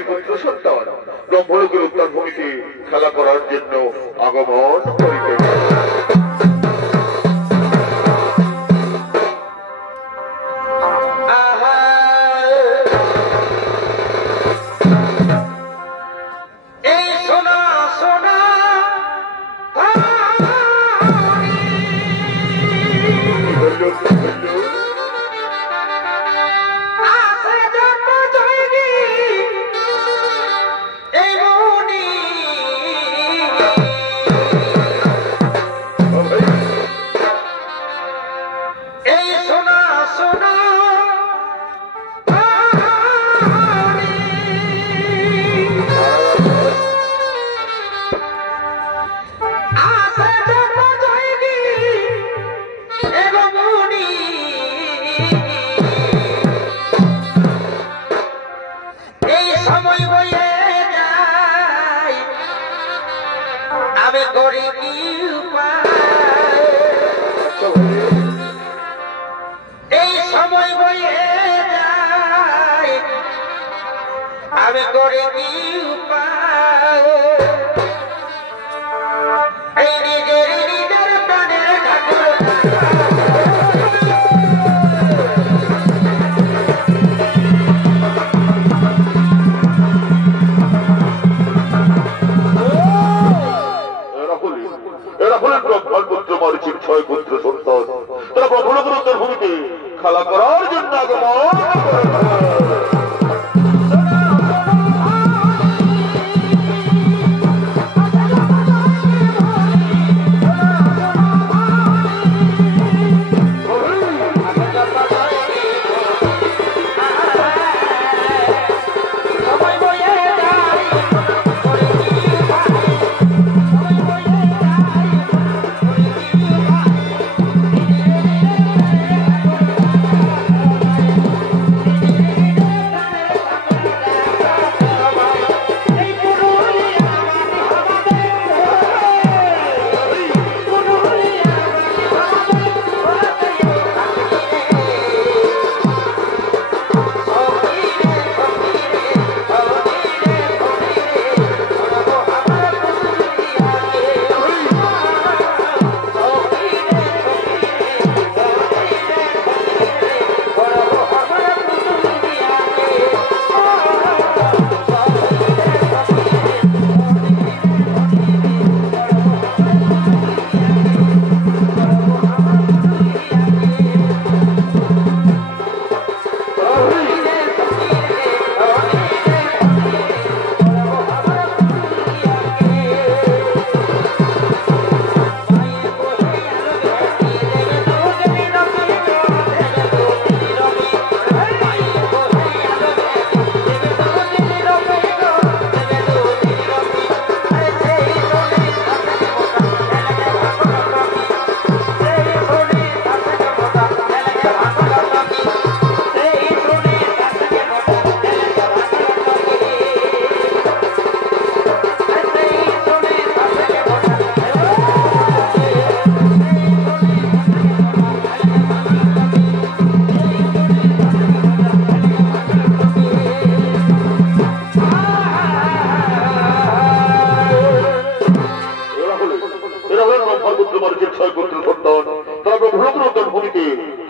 ছয় পুত্র সন্তান ব্রহ্মলোকের উত্তর ভূমিতে খেলা করার জন্য আগমন করিতে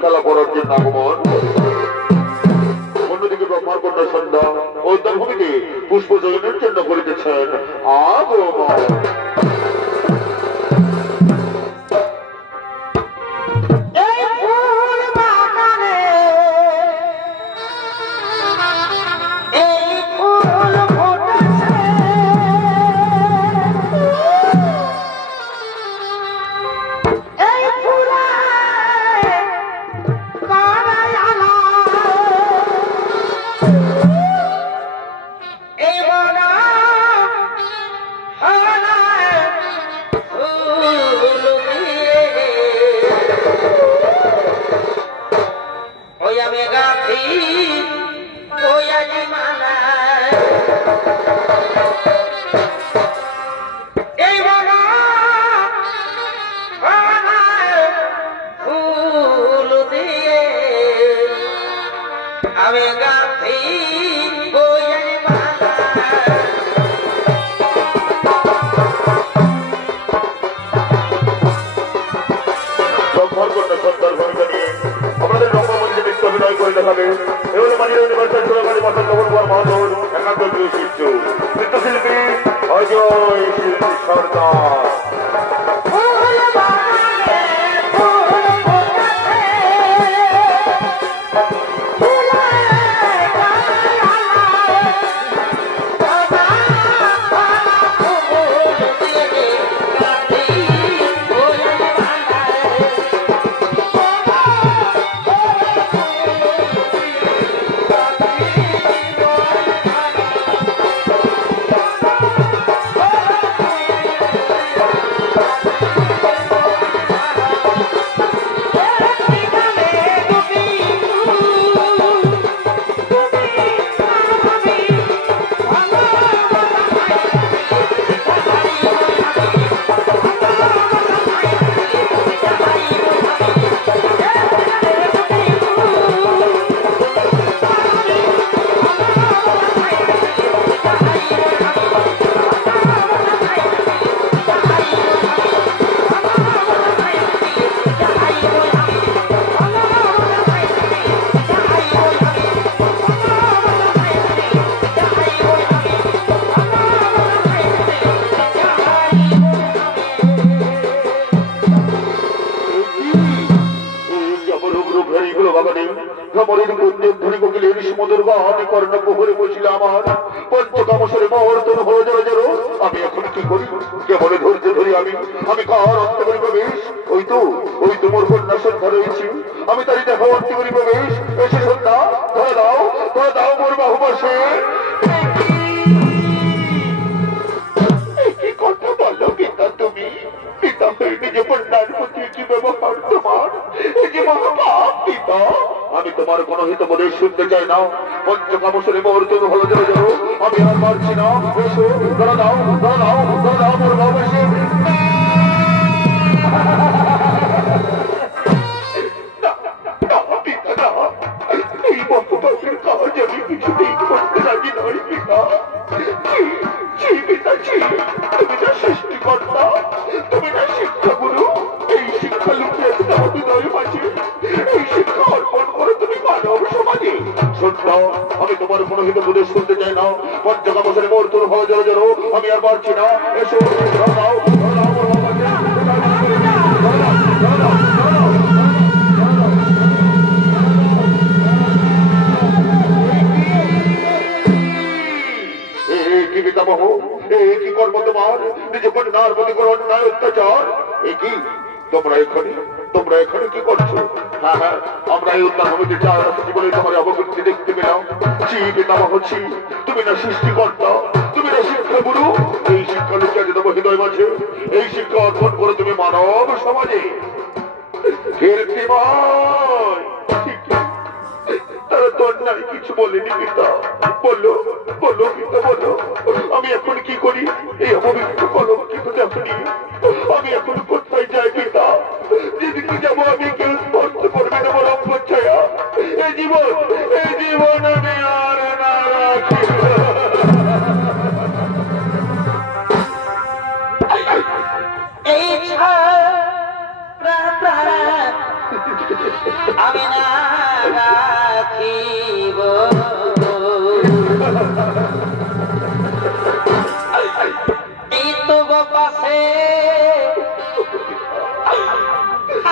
খেলা করার জন্য আগমন। অন্যদিকে ব্রহ্মার কন্যা সন্ধ্যা উদ্যান ভূমিতে পুষ্প চয়নের জন্য করিতেছেন আগমন। I'm ভগবান কর্ণব্য করে বসিল আমার পঞ্চকামসরে মর্তন হয়ে জড়ো জড়ো। আমি এখন কি করি কেবল ধৈর্য ধরি আমি কার অন্ত করি প্রবেশ। ওই তো মোর কন্যা সন্ধ্যা রয়েছে, আমি তারই দেখো অন্ত করি প্রবেশ। এসে সন্ধ্যা ধরে দাও মোর বাহু বসে। কি কথা বলো পিতা তুমি? পিতা হয়ে নিজে কন্যার প্রতি কি ব্যবহার তোমার? এই যে মহাপাপ পিতা। আমি তোমার কোনো হিতবোধে শুনতে চাই না। পঞ্চকামসরে মর্তন হলো জড়ো জড়ো, আমি আর পারছি না। এসো ধরে দাও মোর বাহু বসে। এই মহাপাপের কাজ আমি কিছুতেই করতে রাজি নই পিতা। পিতা তুমি না সৃষ্টিকর্তা, তুমি না শিক্ষাগুরু। এই শিক্ষা লুকিয়ে হৃদয় মাঝে, এই শিক্ষা অর্পণ করে তুমি মানব সমাজে। সত্য আমি তোমার কোনো হিত বোধে শুনতে চাই না। পঞ্চকামসরে মর্তন হয়ে জড়ো জড়ো, আমি আর পারছি না। এসো দাও কি পিতামহ, কি কর্ম তোমার? নিজ কন্যার প্রতি কোনো অন্যায় অত্যাচার। কি তোমরা এখানে কি করছো? হ্যাঁ আমরা এই উদ্যান ভূমিতে চার আসছি বলে তোমার অবকৃতি দেখতে পেলাম। পিতামহ তুমি না সৃষ্টিকর্তা, তুমি না শিক্ষাগুরু। এই শিক্ষা লুকিয়ে আছে তোমার হৃদয় মাঝে, এই শিক্ষা অর্পণ করে তুমি মানব সমাজে কীর্তিময়। তারা তো অন্যায় কিছু বলেনি পিতা। বললো পিতা বলো, আমি এখন কি করি? এই অপবিত্র কলঙ্কিত দেখনি আমি এখন কোথায় যাই পিতা? যেদিকে যাবো আমি কেউ স্পর্শ করবে না বলে অপচ্ছায়া। এই জীবন আমি আর না রাখি। আমি না রাখিব এই তো পাশে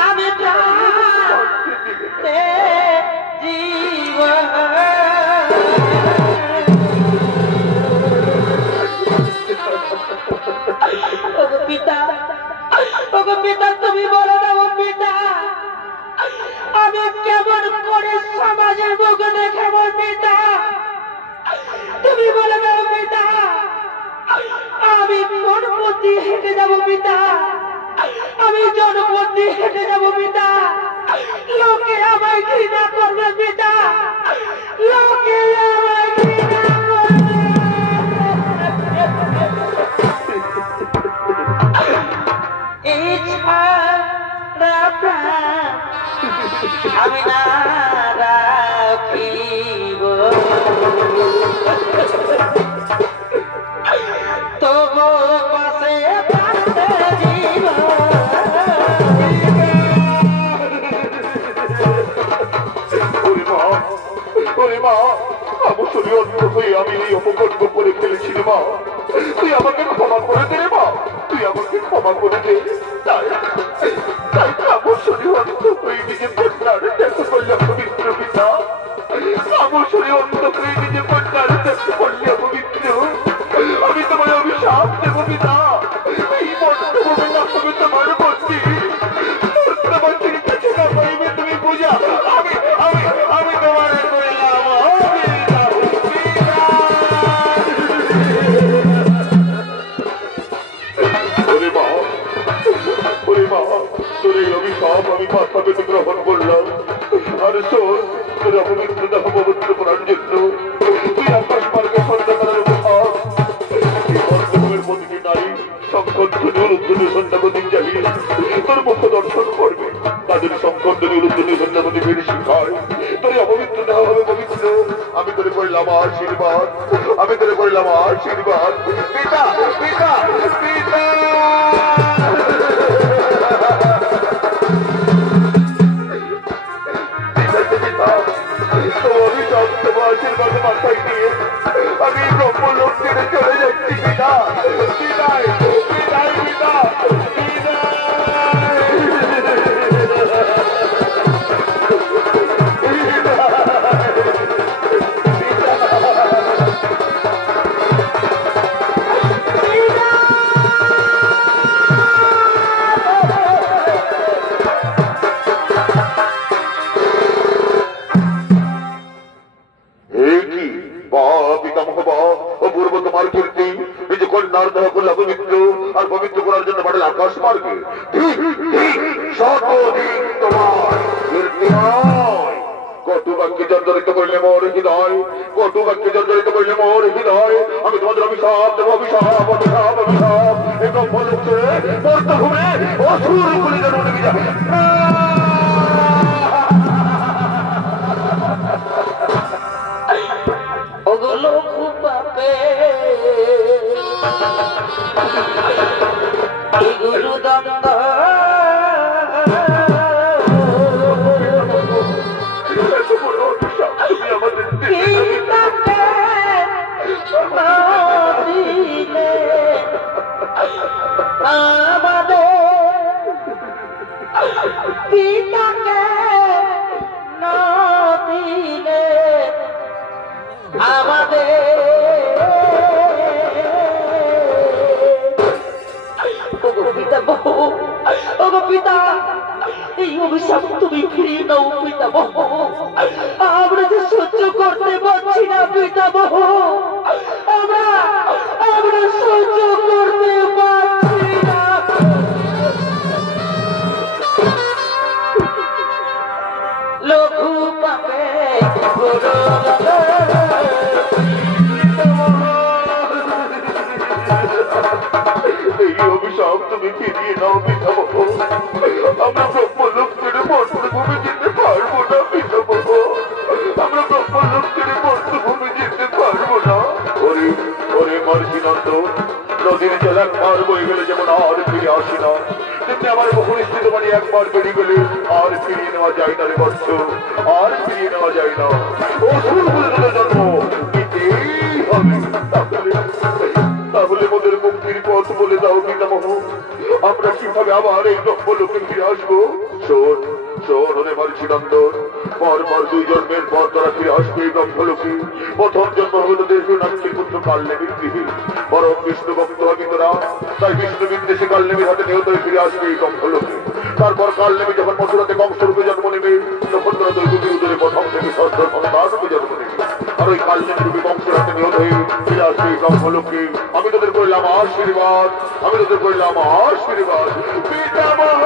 আমি জীবন। পিতা তুমি বলো না পিতা, আমি কেমন করে সমাজের মুখ দেখাব পিতা? তুমি বলে দাও পিতা, আমি কোন পথে হেঁটে যাব পিতা? আমি জনপথে হেঁটে যাব পিতা? লোকে আমায় ঘৃণা করবে পিতা, লোকে আমায় ঘৃণা করবে। এই আমি না রাখিব তবু পাশে আমি এই অপকর্ম করে ফেলেছি রে মা। তুই আমাকে ক্ষমা করে দে রে মা, তুই আমাকে ক্ষমা করে দে। তাই কামসরি অন্ত হয়ে নিজের কন্যার দেখতে করলাম পবিত্র পিতা। কামসরি অন্ত হয়ে নিজের কন্যার দেখতে করলাম পবিত্র। আমি তোমার অভিশাপ দেব পিতা। এই মন্ত্রভূমি না তুমি তোমার বন্দী, তোমার কাছে না পাইবে তুমি পূজা। আমি তোমার করলাম তোর এই অভিশাপ আমি মাথা পেতে গ্রহণ করলাম। আর শোন, তোর অপবিত্র দেহ পবিত্র করার জন্য তুই আকাশ মার্গে সন্ধ্যা করার অভিশাপ। এই বর্তমানের প্রতিটি নারী সংকটধ্বনি উলুধ্বনি সন্ধ্যাপতি চাহিয়ে তোর মুখ দর্শন করবে। তাদের সংকটধ্বনি উলুধ্বনি সন্ধ্যাপতি বেড়ে শিখায় তোর অপবিত্র দেহ হবে পবিত্র। আমি তোরে করলাম আশীর্বাদ, আমি তোরে করলাম আশীর্বাদ। পিতা পিতা পিতা আশীর্বাদ মাথায় দিয়ে আমি ব্রহ্মলোক ছেড়ে চলে যাচ্ছি পিতা। বিদায় বিদায় পিতা, বিদায়। আর পবিত্র করার জন্য পাঠালে আকাশ মার্গে। শতদিন তোমার কত বাক্যে জর্জরিত করলে মোর হৃদয়, কত বাক্যে জর্জরিত করলে মোর হৃদয়। আমি তোমাদের অভিশাপ দেব, অভিশাপ অভিশাপ অভিশাপ। এবং বলছে বর্তভূমে অসুর বলে যেন নেমে যাবে। ওগুলো খুব পাপে এগুলো দন্দ পিতাকে না দিলে আমাদের পিতা বহু পিতা এই অভিশাপ তুমি ফিরিয়ে নাও পিতা বহু। আমরা যে সহ্য করতে পারছি না পিতা বহু, আমরা সহ্য করতে পারছি না। লঘু পাপে এই অভিশাপ তুমি ফিরিয়ে নাও পিতা বাবু। আমরা ব্রহ্মলোক ছেড়ে বর্তভূমি যেতে পারবো না পিতা বাবু, আমরা ব্রহ্মলোক ছেড়ে বর্তভূমি যেতে পারবো না। ওরে ওরে মার্জিনন্দ, নদীর জল একবার বয়ে গেলে যেমন আর ফিরে আসি না, তেমনি আমার বহুনিশ্চিত বাড়ি একবার বেরিয়ে গেলে আর ফিরিয়ে নেওয়া যায় না রে বৎস, আর ফিরিয়ে নেওয়া যায় না। অসুর বলে তোদের জন্ম নিতেই হবে। তাহলে মোদের মুক্তির পথ বলে দাও পিতামহ, আমরা কিভাবে আবার এই ব্রহ্মলোকে ফিরে আসবো? শোন শোন ওরে মার্জিনন্দন, পর দুই জন্মের পর তারা ফিরে আসবে এই ব্রহ্মলোকে। প্রথম জন্ম হবে তোদের হিরণাক্ষের পুত্র কালনেমির গৃহে। বরং বিষ্ণু ভক্ত হবি তোরা, তাই বিষ্ণু বিদ্বেষে কালনেমির হাতে নিহত হয়ে ফিরে আসবে এই ব্রহ্মলোকে। তারপর কালনেমি যখন মথুরাতে কংসরূপে জন্ম নেবে, তখন তোরা দৈবকীর উদরে প্রথম থেকে ষষ্ঠ সন্তানরূপে জন্ম নেবে। আর ওই কালনেমি রূপে কংসের হাতে নিহত হয়ে ফিরে আসবে এই ব্রহ্মলোকে। আমি তোদের করলাম আশীর্বাদ, আমি তোদের করলাম আশীর্বাদ পিতামহ।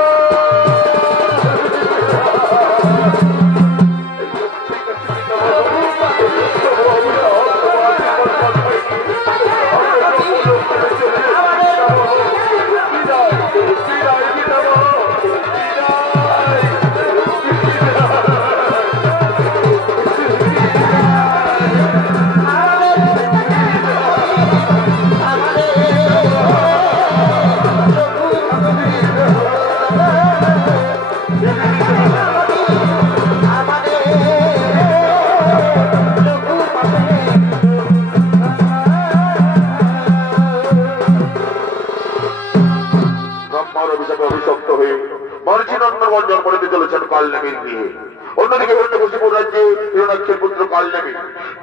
অন্যদিকে হিরণ্যকশিপুর রাজ্যে হিরণাক্ষের পুত্র কালনেমি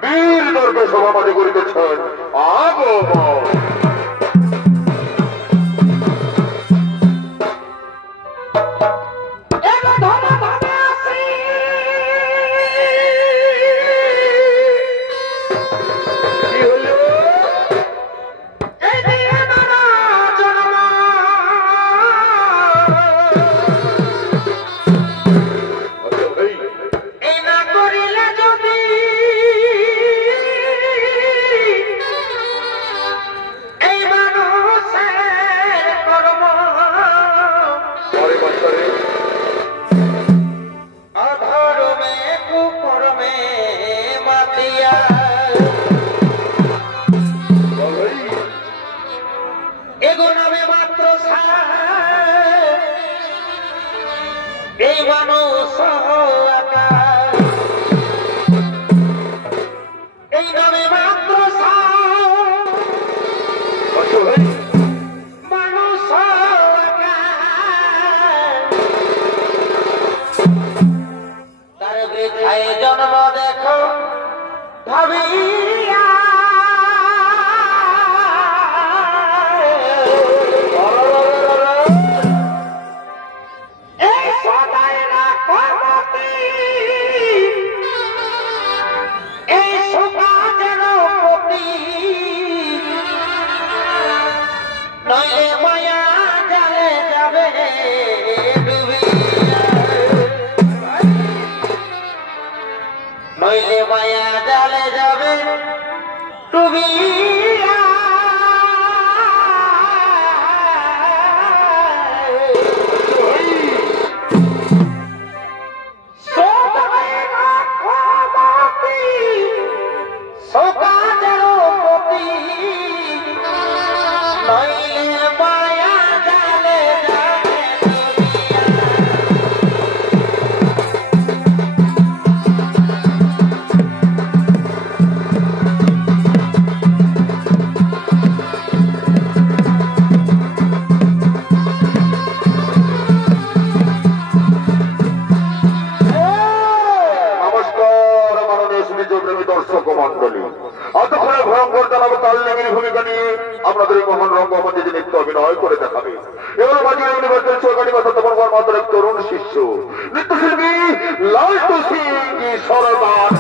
বীর দর্পে সভাপতি করিতেছেন আগমন। মায়া জালে যাবে ডুবিয়া অভিনয় করে দেখাবে এবার মাঝে ইউনিভার্সাল সরকারি মাত্র এক তরুণ শিষ্য নৃত্যশিল্পী লালটু সিং সরদার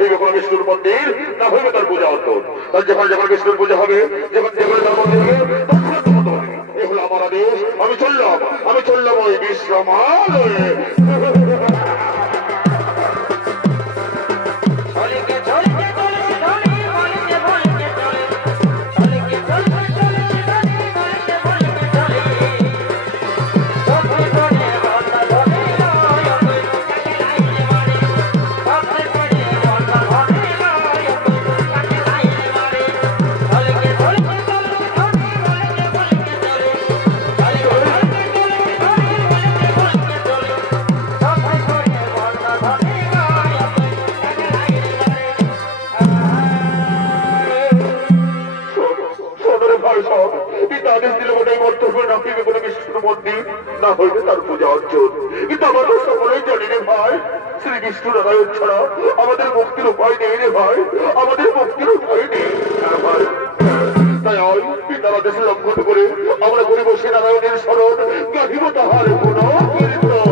হইবে কোন বিষ্ণুর মন্দির, না হইবে তার পূজা অর্থন। তার যখন যখন বিষ্ণুর পূজা হবে, যখন যেখানে তার মন্দির হবে, তখন এ হলো আমার আদেশ। আমি চললাম ওই বিশ্রামালয়ে। না হইবে তার পূজা অর্জন। কিন্তু আমরা সকলেই জানি রে ভাই, শ্রী বিষ্ণু নারায়ণ ছাড়া আমাদের মুক্তির উপায় নেই রে ভাই, আমাদের মুক্তির উপায় নেই ভাই। তাই পিতার আদেশ লঙ্ঘন করে আমরা করিব শ্রী নারায়ণের স্মরণ, গাহিব তাহার গুণ কীর্তন।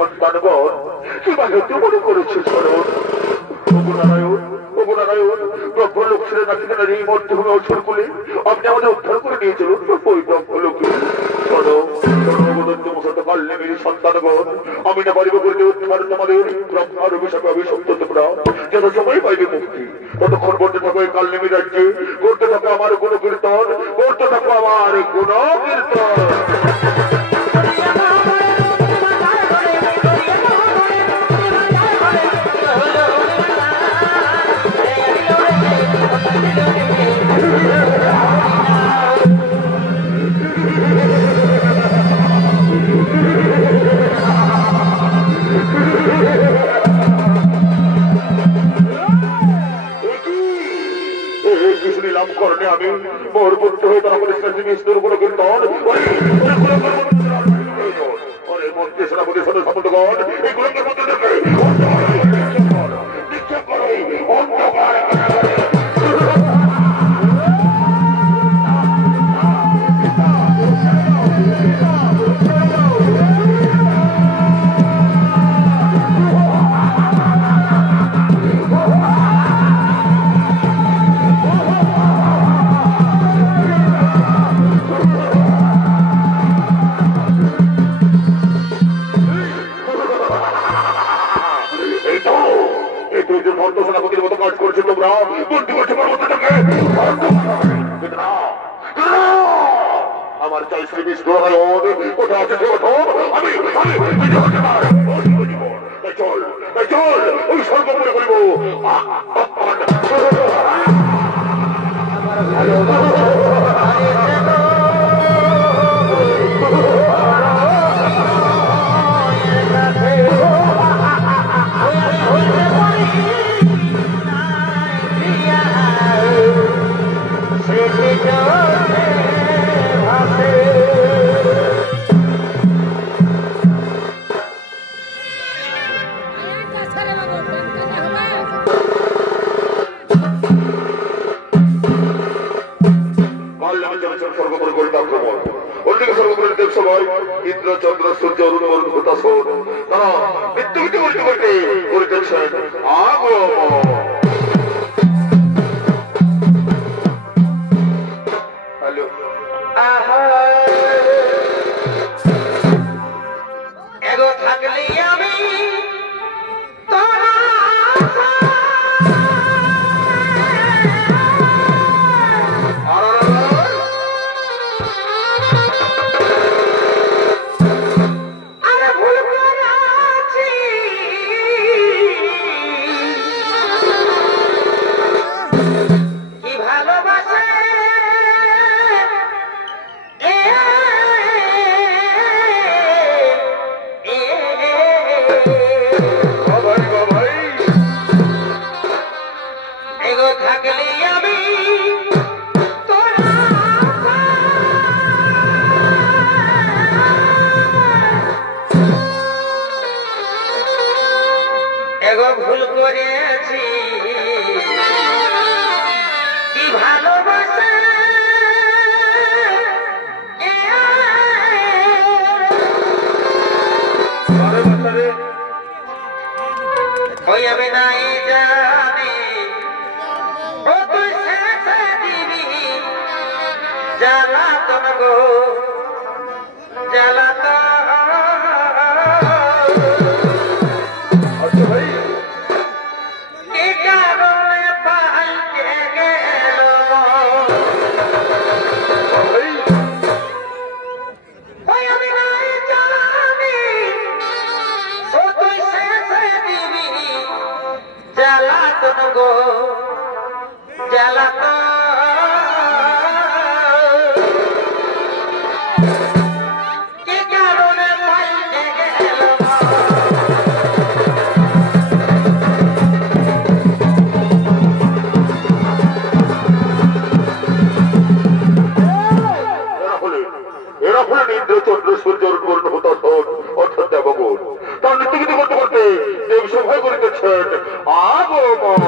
সন্তানগণ কিবা হেতু মনে করেছে স্মরণ। প্রভু লক্ষ্মীর নাকি এই মধ্যভূমি অর্জন করে আপনি আমাদের উদ্ধার করে নিয়ে চলুন ওই ব্রহ্মলোকে। সন্তানগণ আমি না পারিব করলে উদ্ধার তোমাদের ব্রহ্মার অভিশাপে অভিশপ্ত তোমরা যত সময় পাইবে মুক্তি, ততক্ষণ করতে থাকো এই কালনেমি রাজ্যে, করতে থাকো আমার গুণ কীর্তন, করতে থাকো আমার গুণ কীর্তন। আমি মোর পুত্র হয়ে তারা বলেছিলেন বিষ্ণুর গুণ কীর্তন। মন্ত্রী সেনাপতি সদস্য সামন্তগণ এগুলোকে মধ্যে দেখে সেনাপতির মতো কাজ করছে তোমরা, বন্দি করতে পারবো তাদেরকে। আমার চাই শ্রী বিষ্ণু নারায়ণ কোথায় আছে, আমি চল ওই সর্বপুরে করিব। ইন্দ্র চন্দ্র সূর্য অরুণ অরুণ হুতাসন তারা মৃত্যুকে করতে করতে করিতেছেন আগমন। হ্যালো এগো থাকলি আমি এগো ভুল করেছি কি ভালোবাসা ওই আমি নাই জানি ও তুই শেষে দিবি জ্বালাতন গো জ্বালাতন। আচ্ছা ভাই কি কারণে পাইতে গেল ভাই ওই আমি নাই জানি ও তুই শেষে দিবি জ্বালাতন গো জ্বালাতন। কি কারণে পাইতে গেল এরা হলেন ইন্দ্র চন্দ্র সূর্যের বর্ণ হতাশন অর্থাৎ দেবগণ। তার নৃত্যগীতি করতে করতে দেব সভায় করিতেছেন আগমন।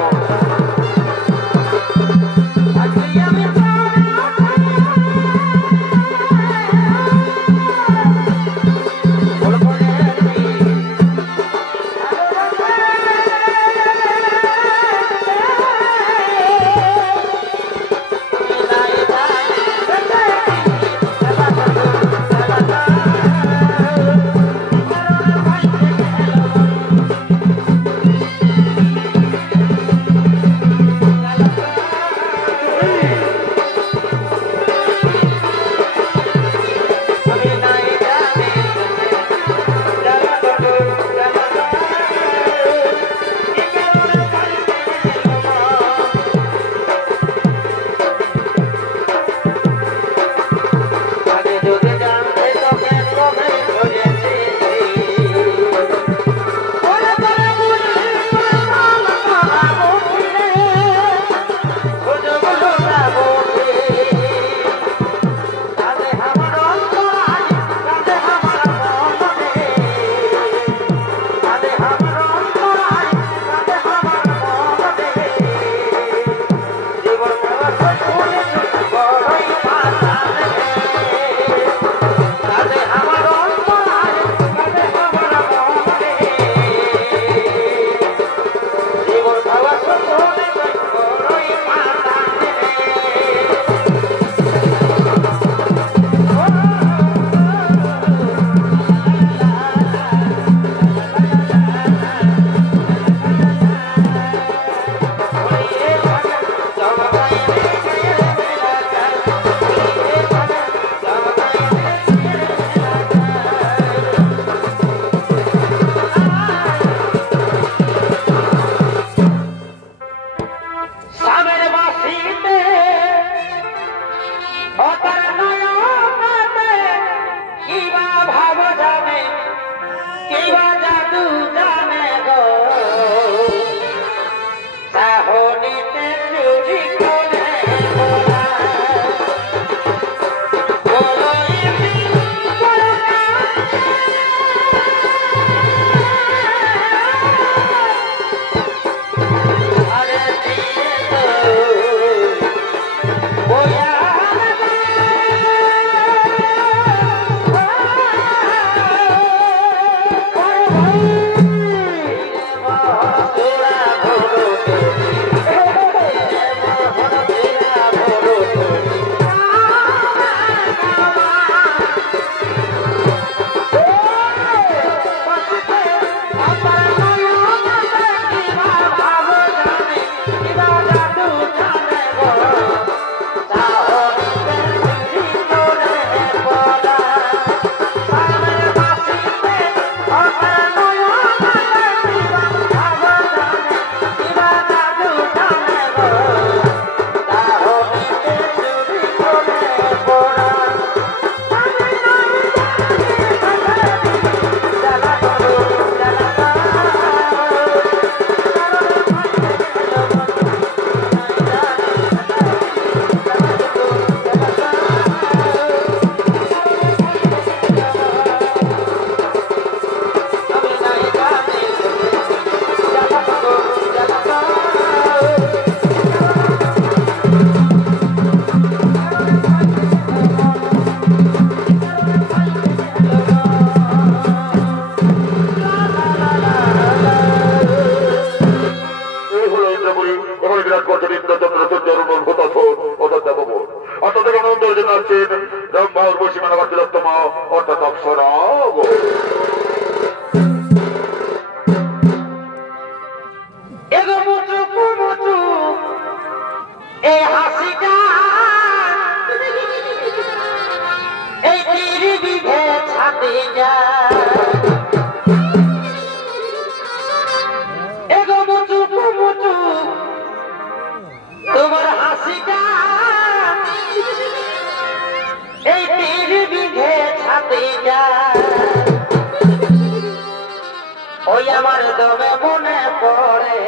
আমার দমে মনে পড়ে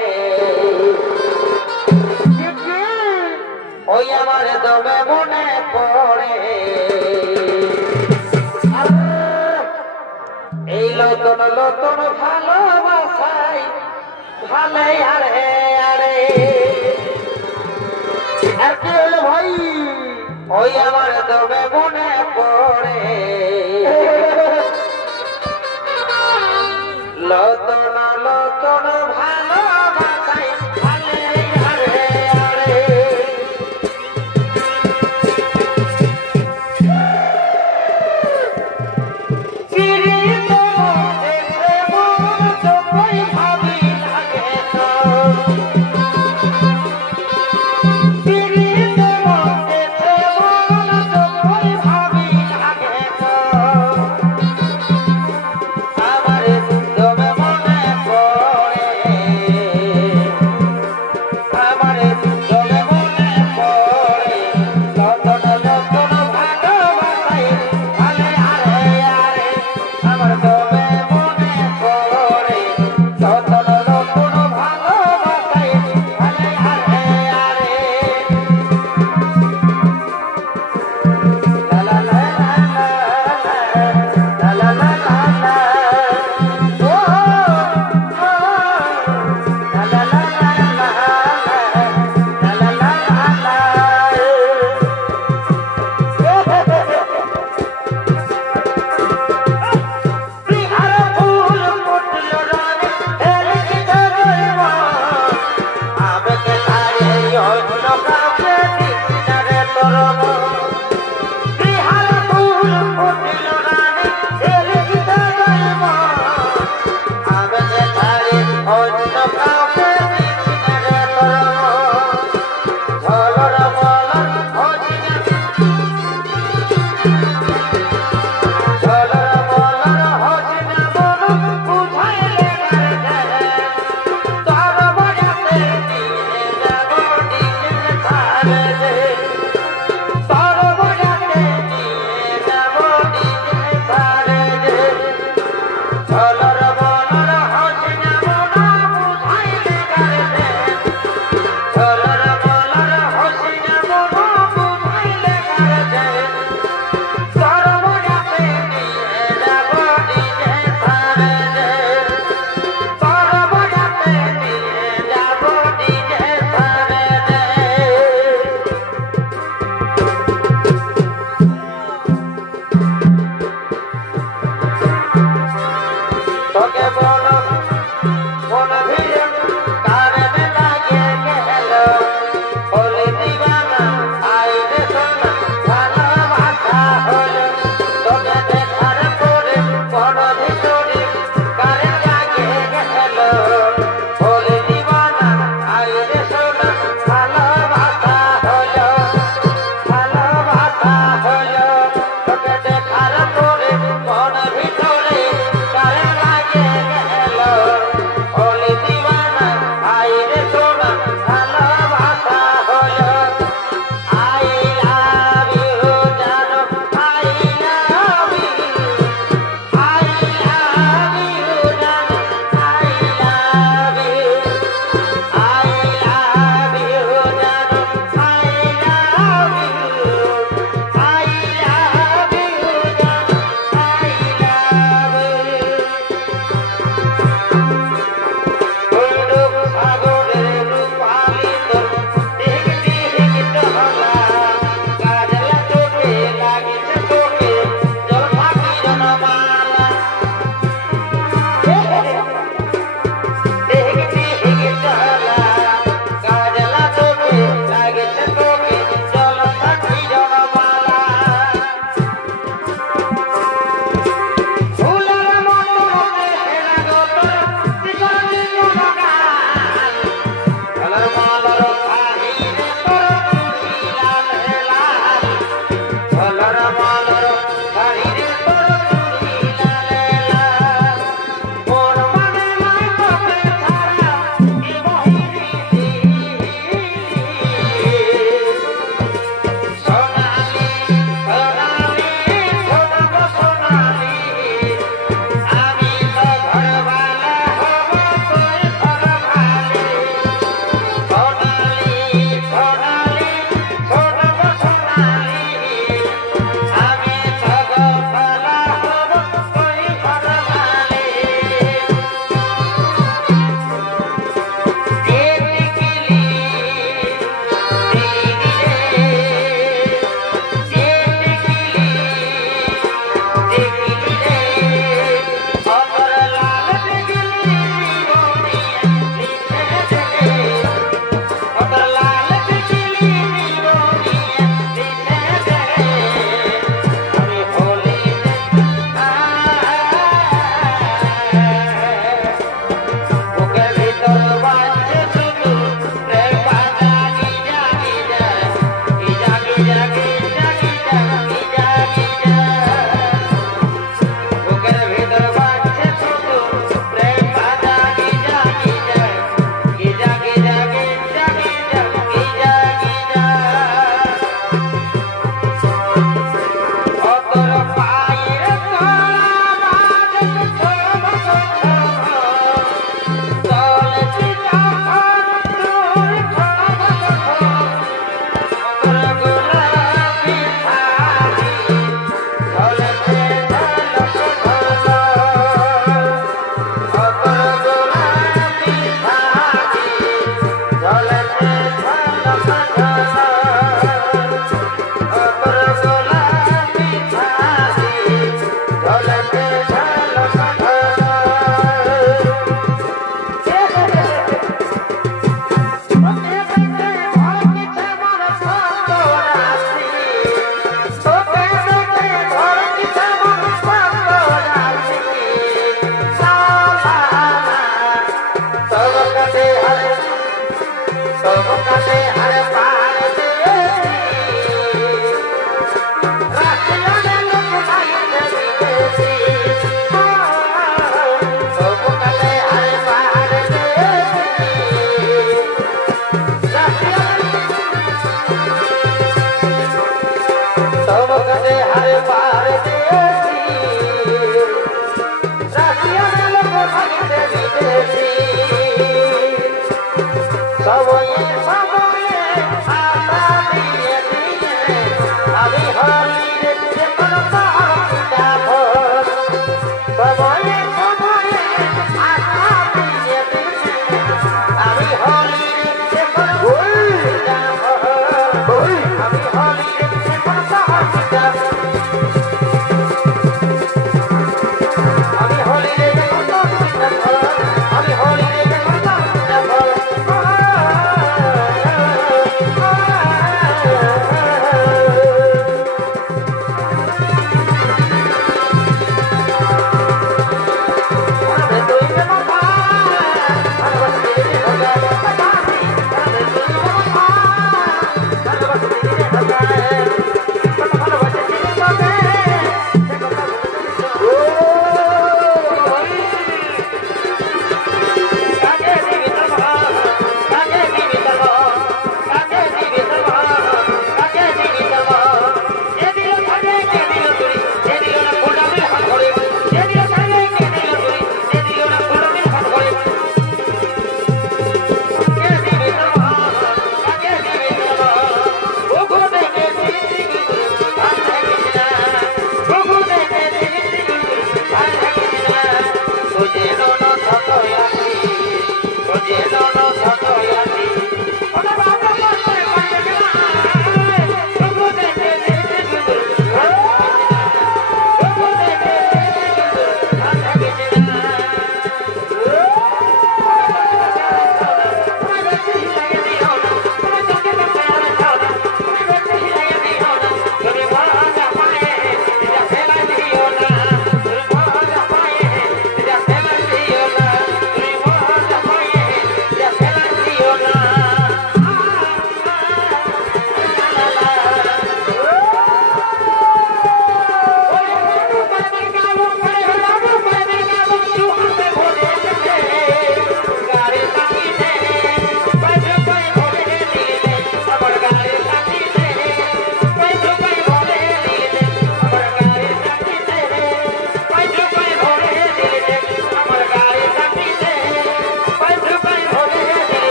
ওই আমার দমে মনে পড়ে এই নতুন নতুন ভালোবাসাই ভালে আরে আরে আর কি হলো ভাই ওই আমার দমে মনে পড়ে নতুন নতুন ভালোবাসাই ভালে আরে আরে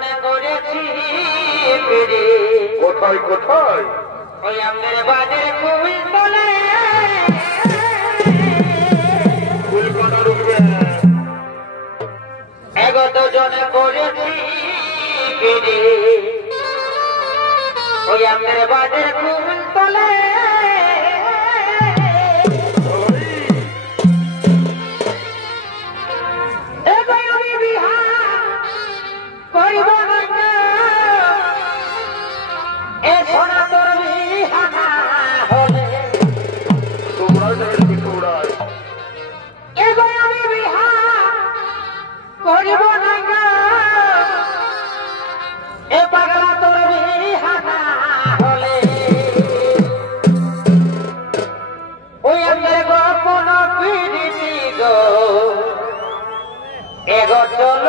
জনে করেছি ফিরে কোথায় কোথায় ওই আমাদের বাজারে খুবই বলে ফুলকোনা ঢুকবে এগত জনে করেছি ফিরে ওই আমাদের বাজারে খুবই বলে ওই আমরা গহন পিড়িতি গো চল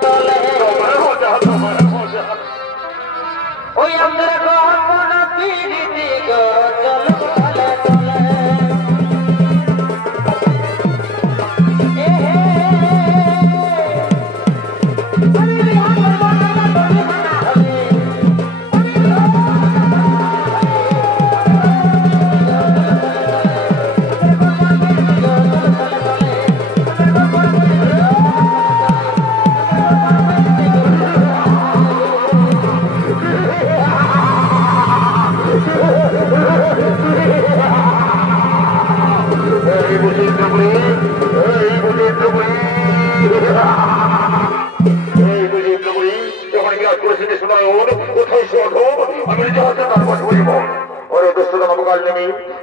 চলে চলে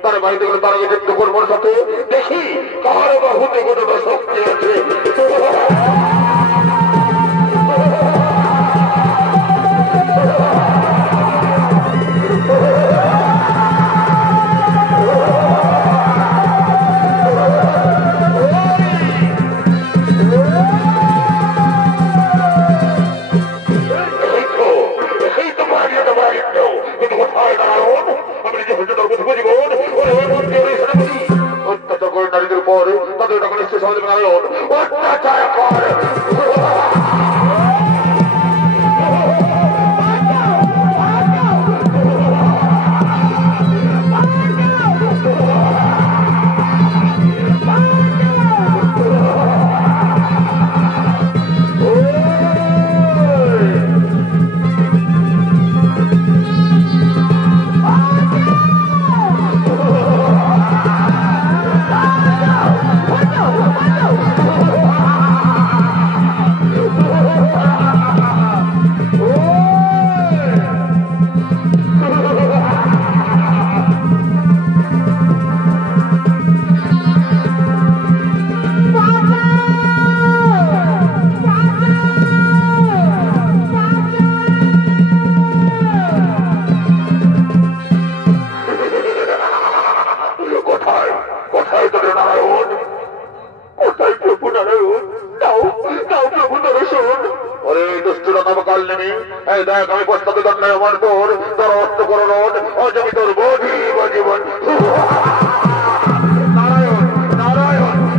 তার বাড়িতে গেলে তার যুদ্ধ করবো সাথে দেখি কার বাহুতে কতটা শক্তি আছে নারীদের পরে তাদের তখন সমাজে নারায়ণ অত্যাচার করে আমি পশ্চাতে দণ্ডায় আমার পর তোর অর্থ করণ অজমি তোর বধি জীবন নারায়ণ নারায়ণ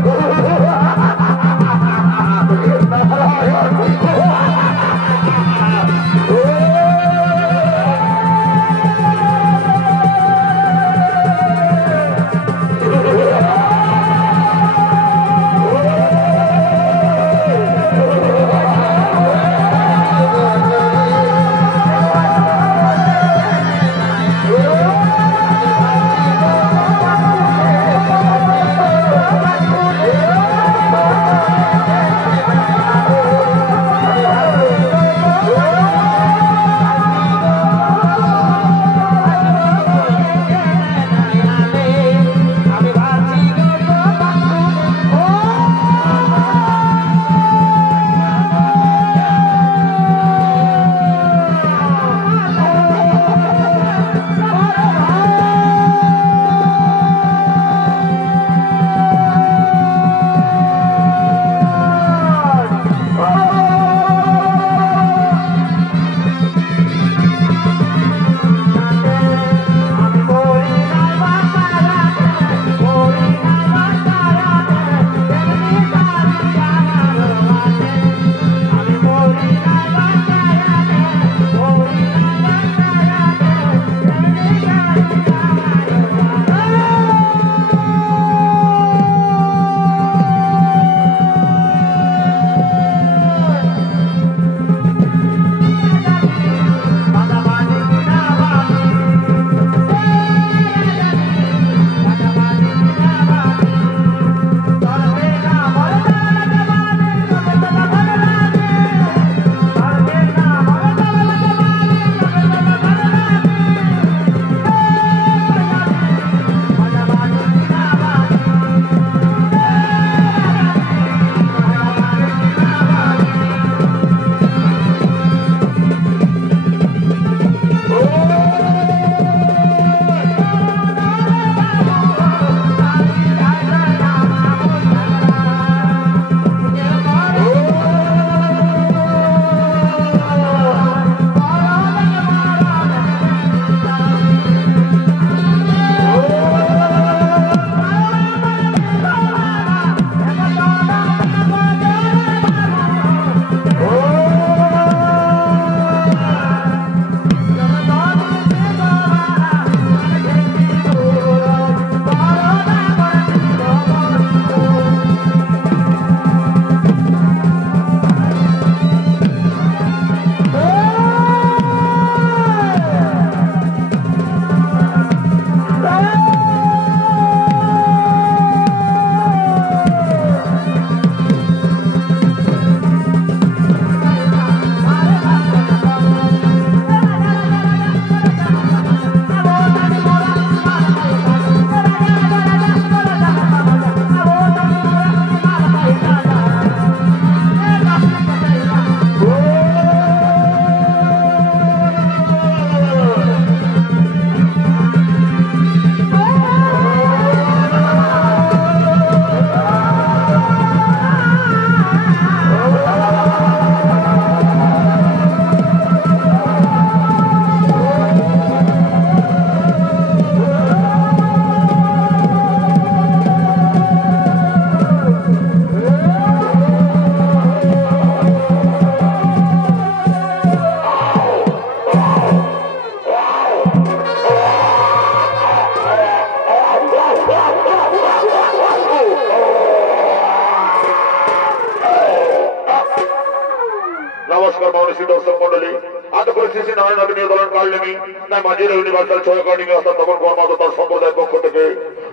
নমস্কার মহর্ষি দর্শক মন্ডলী আজ করে শ্রী নারায়ণ অভিনয় দলন কালনেমি তাই মাঝের ইউনিভার্সাল সহকারী অর্থাৎ তখন কর্মরত তার সম্প্রদায়ের পক্ষ থেকে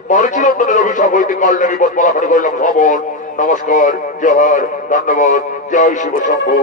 মহর্ষি নন্দনের অভিষেক হইতে কালনেমি পদমালাখানি করলাম ভ্রমণ নমস্কার জয় ধন্যবাদ জয় শিব শম্ভু।